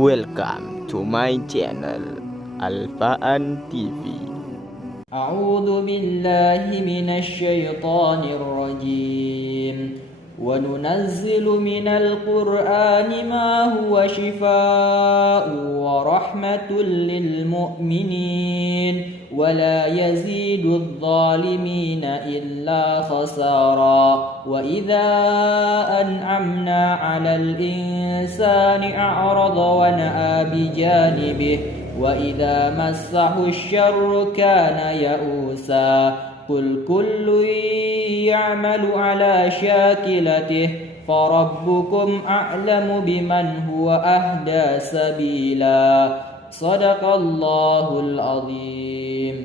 Welcome to my channel Alfaan TV. أعوذ بالله من الشيطان الرجيم وننزل من القرآن ما هو شفاء ورحمة للمؤمنين ولا يزيد الظالمين إلا خسارا وإذا أنعمنا على الإنسان أعرض ونأى بجانبه وإذا مسه الشر كان يئوسا قل كل يعمل على شاكلته فربكم أعلم بمن هو أهدى سبيلا صدق الله العظيم.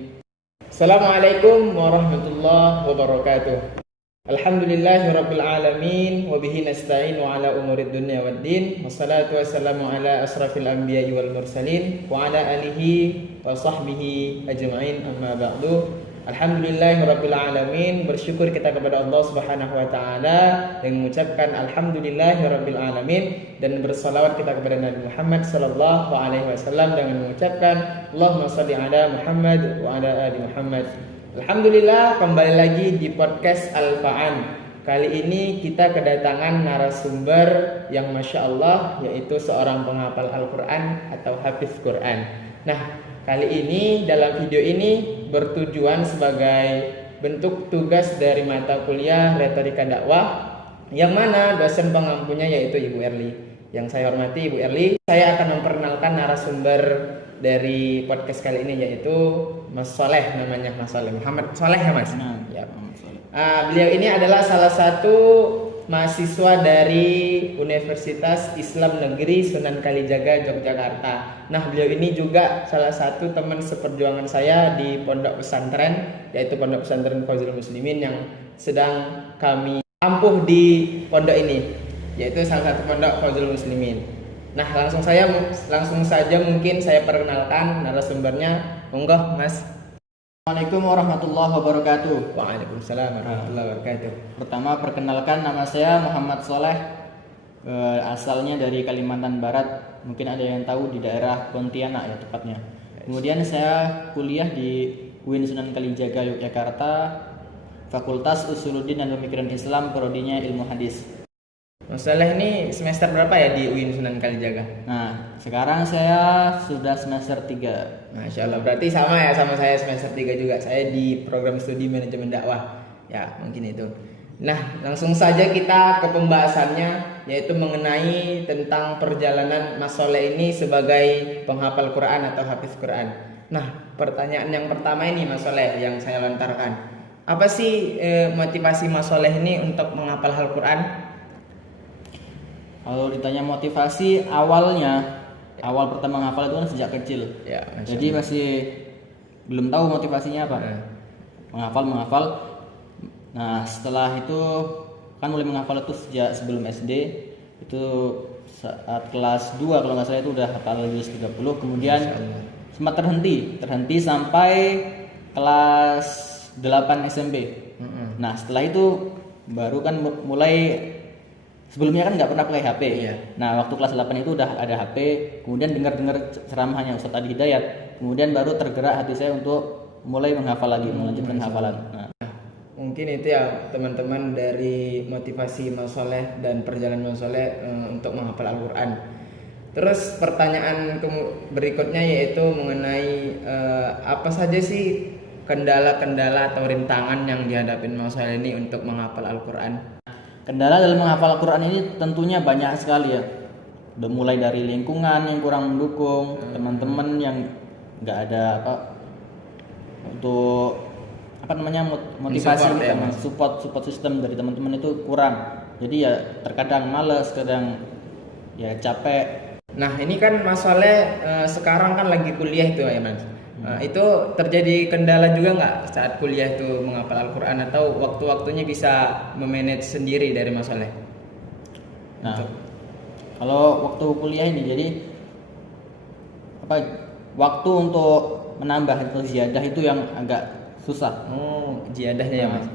Assalamualaikum warahmatullahi wabarakatuh. Alhamdulillahirabbil alamin wa bihi nasta'inu ala umurid dunya waddin. Wassalatu wassalamu ala asrafil anbiya'i wal mursalin wa ala alihi wa sahbihi ajma'in, amma ba'du. Alhamdulillahirabbil alamin, bersyukur kita kepada Allah Subhanahu wa taala dengan mengucapkan alhamdulillahirabbil alamin, dan bersalawat kita kepada Nabi Muhammad sallallahu alaihi wasallam dengan mengucapkan Allahumma shalli ala Muhammad wa ala ali Muhammad. Alhamdulillah, kembali lagi di podcast Alfaan. Kali ini kita kedatangan narasumber yang Masya Allah, yaitu seorang penghafal Al-Quran atau hafiz Quran. Nah, kali ini dalam video ini bertujuan sebagai bentuk tugas dari mata kuliah Retorika Dakwah, yang mana dosen pengampunya yaitu Ibu Erli. Yang saya hormati Ibu Erli, saya akan memperkenalkan narasumber dari podcast kali ini, yaitu Mas Soleh, namanya Mas Soleh, Muhammad Soleh ya Mas? Ya. Beliau ini adalah salah satu mahasiswa dari Universitas Islam Negeri Sunan Kalijaga, Yogyakarta. Nah, beliau ini juga salah satu teman seperjuangan saya di pondok pesantren, yaitu Pondok Pesantren Fauziul Muslimin, yang sedang kami ampuh di pondok ini, yaitu salah satu pondok Fauziul Muslimin. Nah, langsung saja mungkin saya perkenalkan narasumbernya. Monggo, Mas. Assalamualaikum warahmatullahi wabarakatuh. Waalaikumsalam warahmatullahi wabarakatuh. Pertama, perkenalkan, nama saya Muhammad Soleh, asalnya dari Kalimantan Barat. Mungkin ada yang tahu di daerah Pontianak ya tepatnya. Kemudian saya kuliah di UIN Sunan Kalijaga Yogyakarta, Fakultas Usuluddin dan Pemikiran Islam, prodinya Ilmu Hadis. Mas Soleh ini semester berapa ya di UIN Sunan Kalijaga? Nah, sekarang saya sudah semester 3. Masya Allah, berarti sama ya sama saya, semester 3 juga. Saya di program studi manajemen dakwah. Ya, mungkin itu. Nah, langsung saja kita ke pembahasannya, yaitu mengenai tentang perjalanan Mas Soleh ini sebagai penghafal Quran atau hafiz Quran. Nah, pertanyaan yang pertama ini Mas Soleh yang saya lontarkan. Apa sih motivasi Mas Soleh ini untuk menghafal Al-Quran? Kalau ditanya motivasi, awal pertama menghafal itu kan sejak kecil. Ya, jadi masih belum tahu motivasinya apa. Menghafal. Nah, setelah itu kan mulai menghafal itu sejak sebelum SD. Itu saat kelas 2 kalau nggak salah itu udah hafal juz 30. Kemudian sempat terhenti sampai kelas 8 SMP. Nah, setelah itu baru kan mulai. Sebelumnya kan nggak pernah pakai HP. Iya. Nah, waktu kelas 8 itu udah ada HP, kemudian dengar ceramahnya Ustadz Adi Hidayat, kemudian baru tergerak hati saya untuk mulai menghafal lagi, melanjutkan hafalan. Nah, mungkin itu ya teman-teman dari motivasi Mas Soleh dan perjalanan Mas Soleh untuk menghafal Al-Quran. Terus pertanyaan berikutnya yaitu mengenai apa saja sih kendala-kendala atau rintangan yang dihadapi Mas Soleh ini untuk menghafal Al-Quran? Kendala dalam menghafal Al-Quran ini tentunya banyak sekali ya. Udah mulai dari lingkungan yang kurang mendukung, teman-teman yang nggak ada motivasi, support system dari teman-teman itu kurang. Jadi ya terkadang malas, kadang ya capek. Nah, ini kan Mas Soleh sekarang kan lagi kuliah itu ya Mas. Itu terjadi kendala juga nggak saat kuliah itu menghafal Al-Quran, atau waktu-waktunya bisa memanage sendiri dari Mas Soleh? Nah, kalau waktu kuliah ini jadi waktu untuk menambah atau ziyadah itu yang agak susah. Ziyadahnya ya Mas.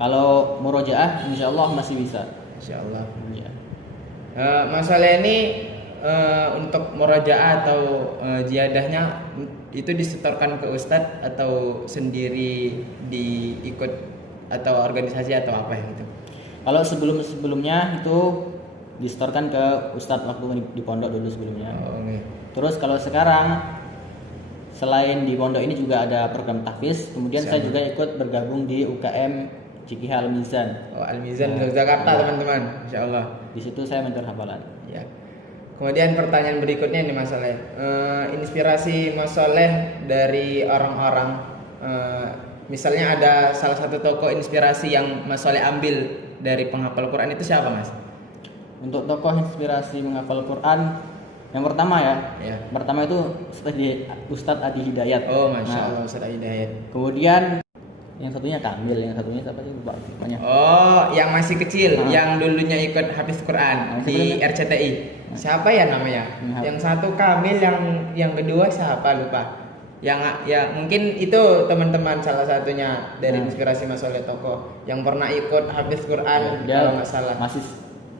Kalau murojaah insya Allah masih bisa. Insya Allah. Ya. Mas Soleh ini untuk murojaah atau jiadahnya itu disetorkan ke ustadz atau sendiri diikut atau organisasi atau apa ya gitu? Kalau sebelumnya itu disetorkan ke ustadz waktu di pondok dulu sebelumnya. Okay. Terus kalau sekarang selain di pondok ini juga ada program tahfiz, kemudian saya juga ikut bergabung di UKM Cikih Al-Mizan. Al-Mizan Jakarta teman-teman, insya Allah. Di situ saya mentor hafalan. Ya. Kemudian pertanyaan berikutnya ini Mas Soleh, inspirasi Mas Soleh dari orang-orang, misalnya ada salah satu tokoh inspirasi yang Mas Soleh ambil dari penghafal Quran itu siapa Mas? Untuk tokoh inspirasi menghafal Quran, yang pertama ya. Pertama itu Ustadz Adi Hidayat. Oh Masya Allah, Ustadz Adi Hidayat. Kemudian yang satunya Kamil, yang satunya siapa sih lupa namanya? Oh, yang masih kecil, yang dulunya ikut hafiz Quran di RCTI. Siapa ya namanya? Yang satu Kamil, yang kedua siapa lupa. Yang ya mungkin itu teman-teman salah satunya dari inspirasi Mas Soleh tokoh yang pernah ikut hafiz Quran kalau nggak salah.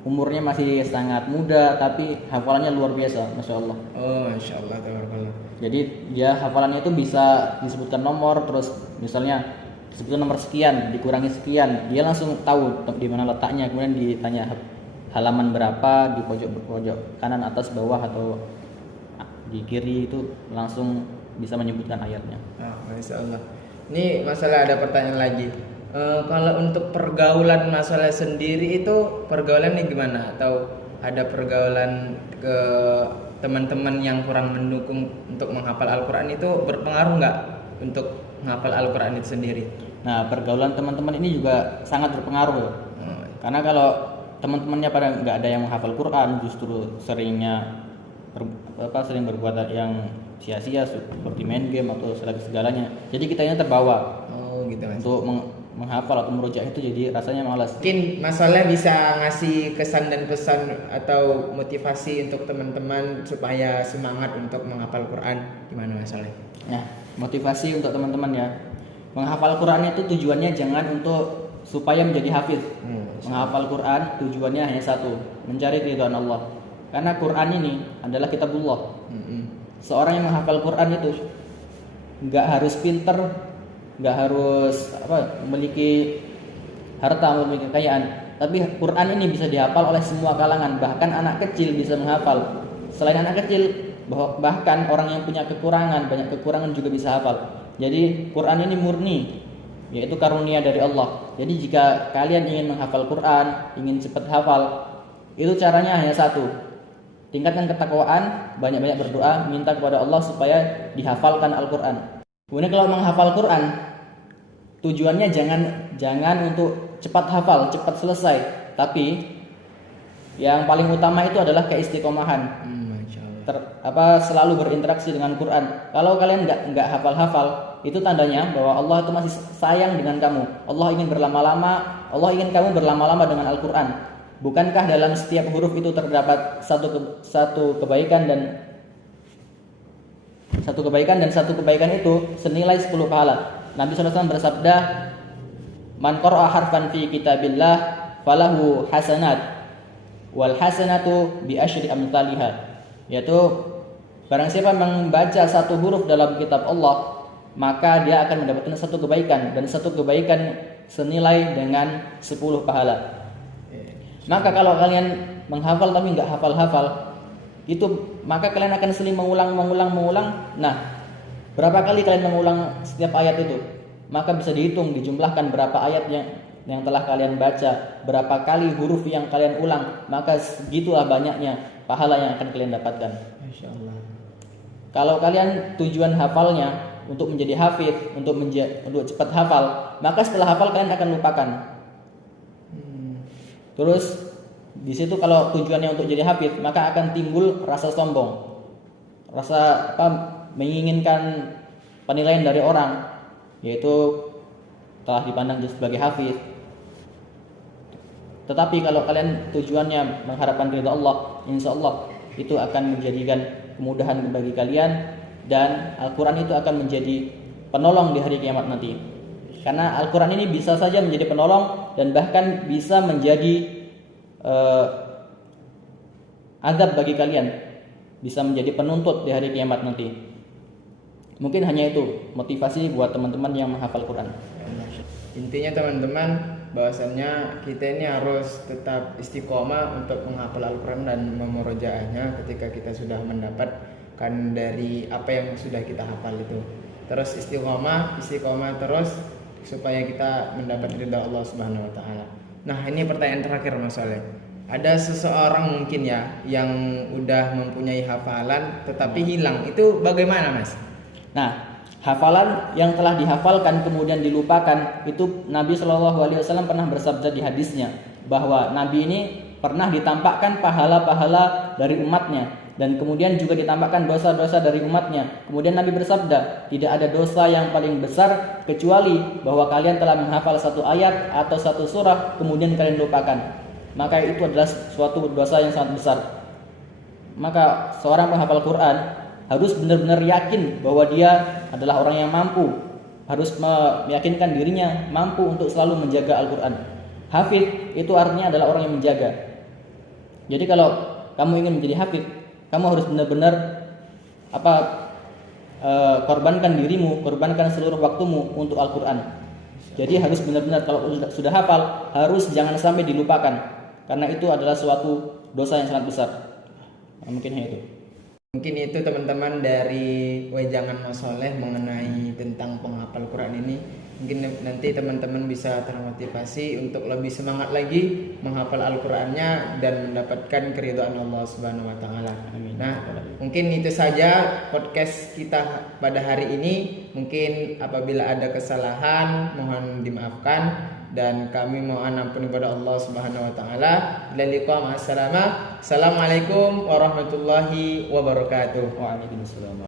Umurnya masih sangat muda tapi hafalannya luar biasa, Masya Allah. Oh, Masya Allah, tabarakallah. Jadi dia hafalannya itu bisa disebutkan nomor, terus misalnya disebutkan nomor sekian, dikurangi sekian, dia langsung tahu di mana letaknya. Kemudian ditanya halaman berapa, di pojok kanan, atas, bawah atau di kiri, itu langsung bisa menyebutkan ayatnya. Masya Allah. Ini masalah ada pertanyaan lagi. Kalau untuk pergaulan masalah sendiri itu pergaulannya gimana? Atau ada pergaulan ke teman-teman yang kurang mendukung untuk menghafal Al-Quran itu berpengaruh nggak untuk menghafal Al-Quran itu sendiri? Nah, pergaulan teman-teman ini juga sangat berpengaruh. Karena kalau teman-temannya pada nggak ada yang menghafal Quran, justru sering berbuat yang sia-sia seperti main game atau segalanya. Jadi kitanya terbawa gitu, Mas. Untuk menghafal atau merujuk itu jadi rasanya malas. Mungkin Mas Soleh bisa ngasih kesan dan pesan atau motivasi untuk teman-teman supaya semangat untuk menghafal Quran, gimana Mas Soleh? Nah, motivasi untuk teman-teman ya. Menghafal Quran itu tujuannya jangan untuk supaya menjadi hafiz. Menghafal Quran tujuannya hanya satu, mencari ridhaan Allah. Karena Quran ini adalah kitabullah. Seorang yang menghafal Quran itu nggak harus pinter, nggak harus memiliki harta, memiliki kekayaan, tapi Quran ini bisa dihafal oleh semua kalangan, bahkan anak kecil bisa menghafal. Selain anak kecil, bahkan orang yang punya kekurangan, banyak kekurangan juga bisa hafal. Jadi Quran ini murni, yaitu karunia dari Allah. Jadi jika kalian ingin menghafal Quran, ingin cepat hafal, itu caranya hanya satu. Tingkatkan ketakwaan, banyak-banyak berdoa, minta kepada Allah supaya dihafalkan Al-Quran. Kemudian kalau menghafal Quran, tujuannya jangan untuk cepat hafal, cepat selesai, tapi yang paling utama itu adalah keistiqomahan. Selalu berinteraksi dengan Quran. Kalau kalian nggak hafal-hafal, itu tandanya bahwa Allah itu masih sayang dengan kamu. Allah ingin kamu berlama-lama dengan Al-Quran. Bukankah dalam setiap huruf itu terdapat satu kebaikan dan satu kebaikan itu senilai 10 pahala. Nabi SAW bersabda, "Man qara'a harfan fi kitabillah falahu hasanat wal hasanatu bi asyri amsalihha." Yaitu barang siapa membaca satu huruf dalam kitab Allah, maka dia akan mendapatkan satu kebaikan, dan satu kebaikan senilai dengan 10 pahala. Maka kalau kalian menghafal tapi nggak hafal-hafal, maka kalian akan sering mengulang. Nah, berapa kali kalian mengulang setiap ayat itu? Maka bisa dihitung, dijumlahkan berapa ayat yang telah kalian baca, berapa kali huruf yang kalian ulang, maka segitulah banyaknya pahala yang akan kalian dapatkan. Masya Allah. Kalau kalian tujuan hafalnya untuk menjadi hafiz, untuk cepat hafal, maka setelah hafal kalian akan lupakan. Terus di situ kalau tujuannya untuk jadi hafiz, maka akan timbul rasa sombong, rasa menginginkan penilaian dari orang, yaitu telah dipandang sebagai hafiz. Tetapi kalau kalian tujuannya mengharapkan ridha Allah, insya Allah itu akan menjadikan kemudahan bagi kalian, dan Al-Quran itu akan menjadi penolong di hari kiamat nanti. Karena Al-Quran ini bisa saja menjadi penolong dan bahkan bisa menjadi azab bagi kalian. bisa menjadi penuntut di hari kiamat nanti. Mungkin hanya itu motivasi buat teman-teman yang menghafal Quran. Intinya teman-teman, bahwasannya kita ini harus tetap istiqomah untuk menghafal Al-Quran dan memurojaahnya ketika kita sudah mendapatkan dari apa yang sudah kita hafal itu. Terus istiqomah terus supaya kita mendapat ridha Allah Subhanahu wa taala. Nah, ini pertanyaan terakhir Mas Soleh. Ada seseorang mungkin ya yang udah mempunyai hafalan tetapi hilang. Itu bagaimana, Mas? Nah, hafalan yang telah dihafalkan kemudian dilupakan, itu Nabi Shallallahu Alaihi Wasallam pernah bersabda di hadisnya bahwa Nabi ini pernah ditampakkan pahala-pahala dari umatnya dan kemudian juga ditampakkan dosa-dosa dari umatnya. Kemudian Nabi bersabda, tidak ada dosa yang paling besar kecuali bahwa kalian telah menghafal satu ayat atau satu surah kemudian kalian lupakan. Maka itu adalah suatu dosa yang sangat besar. Maka seorang penghafal Quran harus benar-benar yakin bahwa dia adalah orang yang mampu, harus meyakinkan dirinya mampu untuk selalu menjaga Al-Quran. Hafidh itu artinya adalah orang yang menjaga. Jadi kalau kamu ingin menjadi hafidh, kamu harus benar-benar korbankan dirimu, korbankan seluruh waktumu untuk Al-Quran. Jadi harus benar-benar kalau sudah hafal harus jangan sampai dilupakan, karena itu adalah suatu dosa yang sangat besar. Mungkin hanya itu. Mungkin itu teman-teman dari Wejangan Mas Soleh mengenai tentang penghafal Quran ini. Mungkin nanti teman-teman bisa termotivasi untuk lebih semangat lagi menghafal Al-Qur'annya dan mendapatkan keridhaan Allah Subhanahu wa taala. Nah, mungkin itu saja podcast kita pada hari ini. Mungkin apabila ada kesalahan mohon dimaafkan dan kami mohon ampun kepada Allah Subhanahu wa taala. Assalamualaikum warahmatullahi wabarakatuh. Waalaikumsalam.